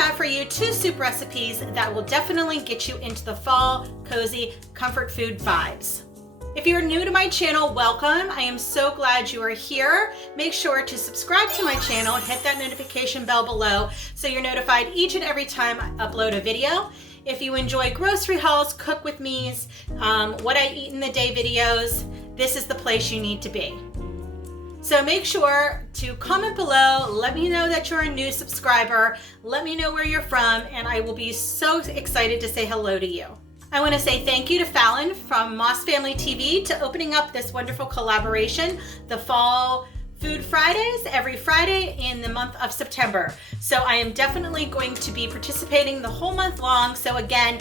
have for you 2 soup recipes that will definitely get you into the fall, cozy, comfort food vibes. If you're new to my channel, welcome. I am so glad you are here. Make sure to subscribe to my channel, hit that notification bell below so you're notified each and every time I upload a video. If you enjoy grocery hauls, cook with me's, what I eat in the day videos, this is the place you need to be. So make sure to comment below, let me know that you're a new subscriber, let me know where you're from, and I will be so excited to say hello to you. I want to say thank you to Fallon from Moss Family TV to opening up this wonderful collaboration, the Fall Food Fridays, every Friday in the month of September. So I am definitely going to be participating the whole month long. So again,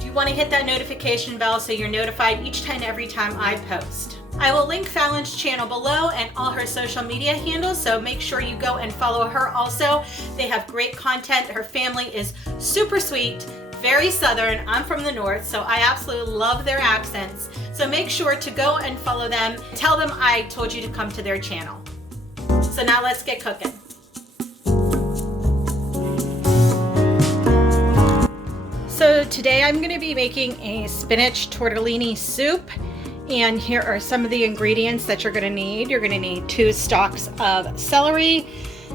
you want to hit that notification bell so you're notified each and every time I post. I will link Fallon's channel below and all her social media handles, so make sure you go and follow her also. They have great content. Her family is super sweet, very Southern. I'm from the North, so I absolutely love their accents. So make sure to go and follow them. Tell them I told you to come to their channel. So now let's get cooking. So today I'm going to be making a spinach tortellini soup. And here are some of the ingredients that you're going to need. You're going to need 2 stalks of celery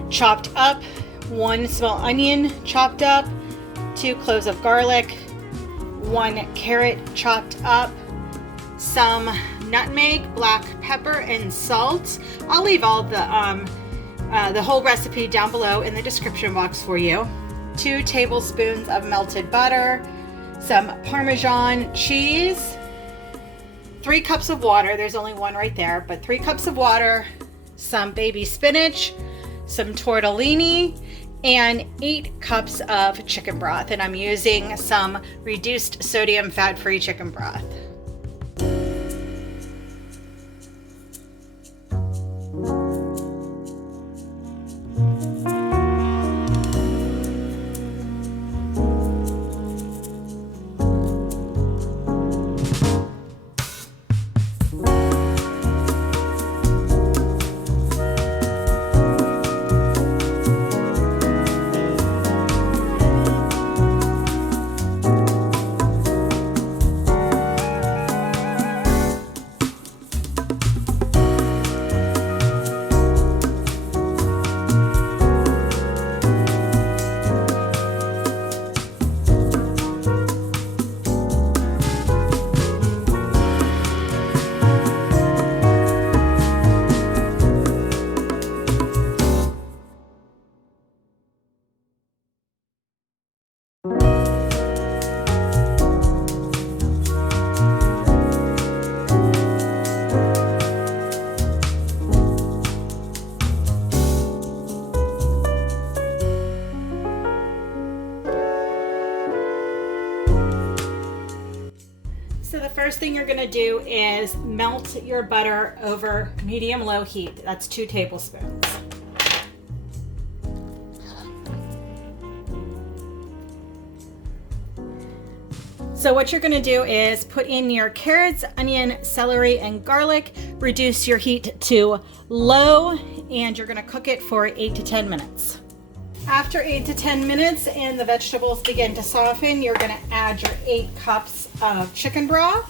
chopped up, 1 small onion chopped up, 2 cloves of garlic, 1 carrot chopped up, some nutmeg, black pepper, and salt. I'll leave all the whole recipe down below in the description box for you. 2 tablespoons of melted butter, some Parmesan cheese, 3 cups of water. There's only 1 right there, but 3 cups of water, some baby spinach, some tortellini, and 8 cups of chicken broth. And I'm using some reduced sodium fat-free chicken broth. So the first thing you're going to do is melt your butter over medium-low heat. That's 2 tablespoons. So what you're going to do is put in your carrots, onion, celery, and garlic. Reduce your heat to low, and you're going to cook it for 8 to 10 minutes. After 8 to 10 minutes and the vegetables begin to soften, you're going to add your 8 cups of chicken broth.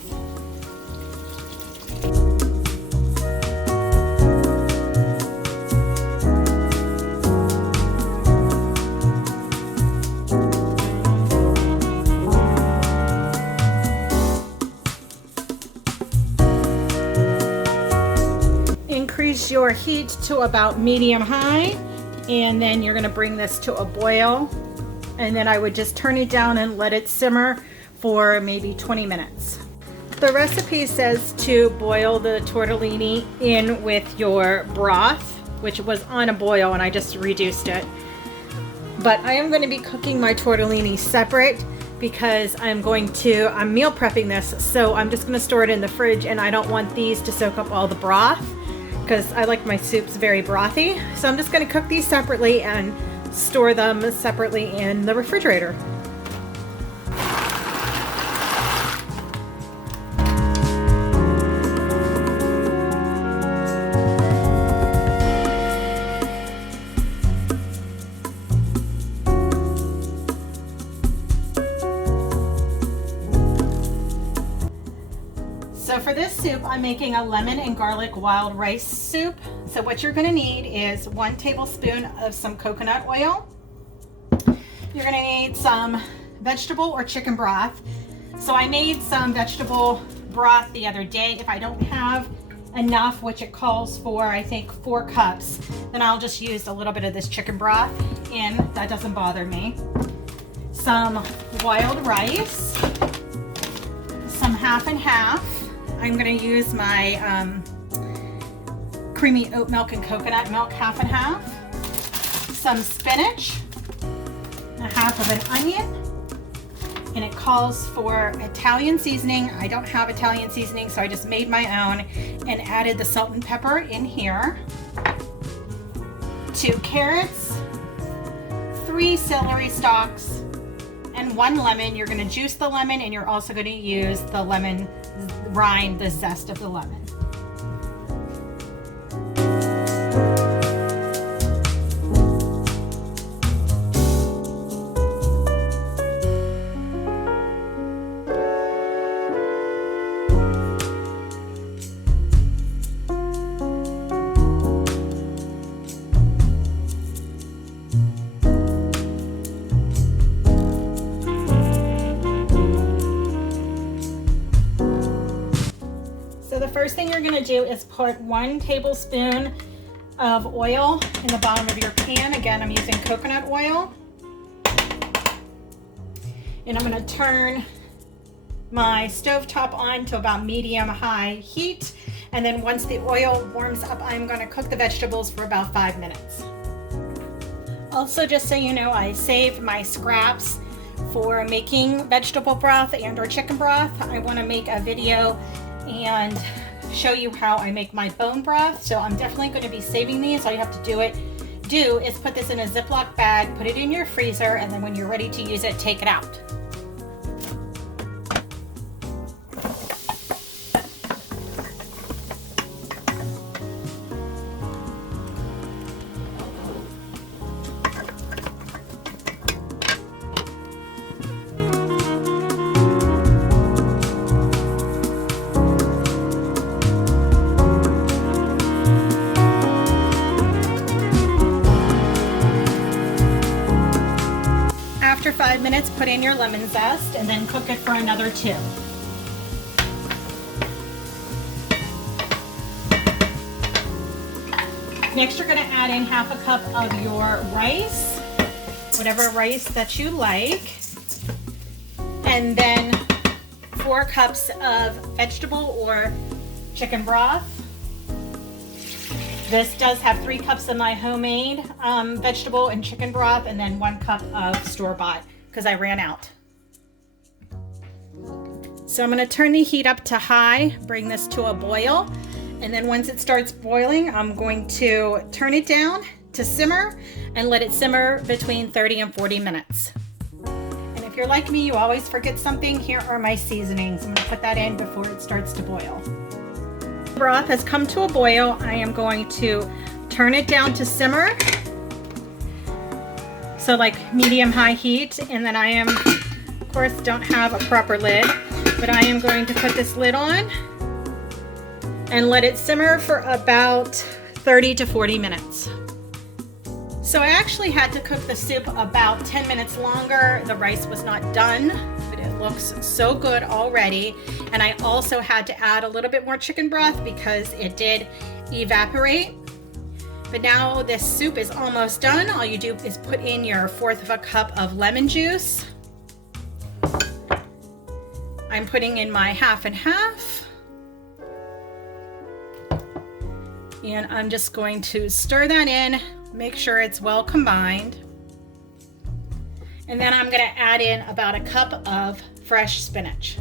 Increase your heat to about medium-high. And then you're going to bring this to a boil, and then I would just turn it down and let it simmer for maybe 20 minutes. The recipe says to boil the tortellini in with your broth, which was on a boil, and I just reduced it. But I am going to be cooking my tortellini separate because I'm meal prepping this, so I'm just going to store it in the fridge, and I don't want these to soak up all the broth, because I like my soups very brothy. So I'm just going to cook these separately and store them separately in the refrigerator. soup, I'm making a lemon and garlic wild rice soup. So what you're gonna need is 1 tablespoon of some coconut oil. You're gonna need some vegetable or chicken broth. So I made some vegetable broth the other day. If I don't have enough, which it calls for, I think 4 cups, then I'll just use a little bit of this chicken broth in. That doesn't bother me. Some wild rice, some half and half. I'm going to use my creamy oat milk and coconut milk, half and half. Some spinach, a half of an onion, and it calls for Italian seasoning. I don't have Italian seasoning, so I just made my own and added the salt and pepper in here. 2 carrots, 3 celery stalks, and 1 lemon. You're going to juice the lemon, and you're also going to use the lemon rind, the zest of the lemon. So the first thing you're going to do is put 1 tablespoon of oil in the bottom of your pan. Again, I'm using coconut oil. And I'm going to turn my stovetop on to about medium-high heat. And then once the oil warms up, I'm going to cook the vegetables for about 5 minutes. Also, just so you know, I save my scraps for making vegetable broth and or chicken broth. I want to make a video and show you how I make my bone broth. So I'm definitely going to be saving these. All you have to do is put this in a Ziploc bag, put it in your freezer, and then when you're ready to use it, take it out. After 5 minutes, put in your lemon zest and then cook it for another 2. Next, you're going to add in half a cup of your rice, whatever rice that you like, and then 4 cups of vegetable or chicken broth. This does have 3 cups of my homemade vegetable and chicken broth, and then 1 cup of store-bought because I ran out. So I'm going to turn the heat up to high, bring this to a boil, and then once it starts boiling, I'm going to turn it down to simmer and let it simmer between 30 and 40 minutes. And if you're like me, you always forget something. Here are my seasonings. I'm going to put that in before it starts to boil. Broth has come to a boil. I am going to turn it down to simmer, so like medium-high heat, and then I am, of course, don't have a proper lid, but I am going to put this lid on and let it simmer for about 30 to 40 minutes. So I actually had to cook the soup about 10 minutes longer. The rice was not done, but it looks so good already. And I also had to add a little bit more chicken broth because it did evaporate. But now this soup is almost done. All you do is put in your 1/4 of a cup of lemon juice. I'm putting in my half and half. And I'm just going to stir that in, make sure it's well combined. And then I'm going to add in about a cup of fresh spinach.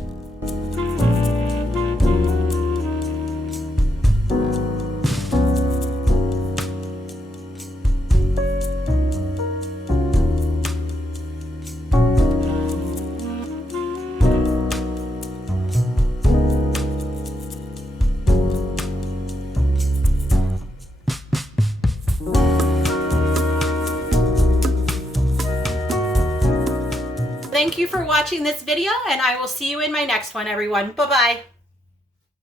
Thank you for watching this video, and I will see you in my next one, everyone. Bye-bye.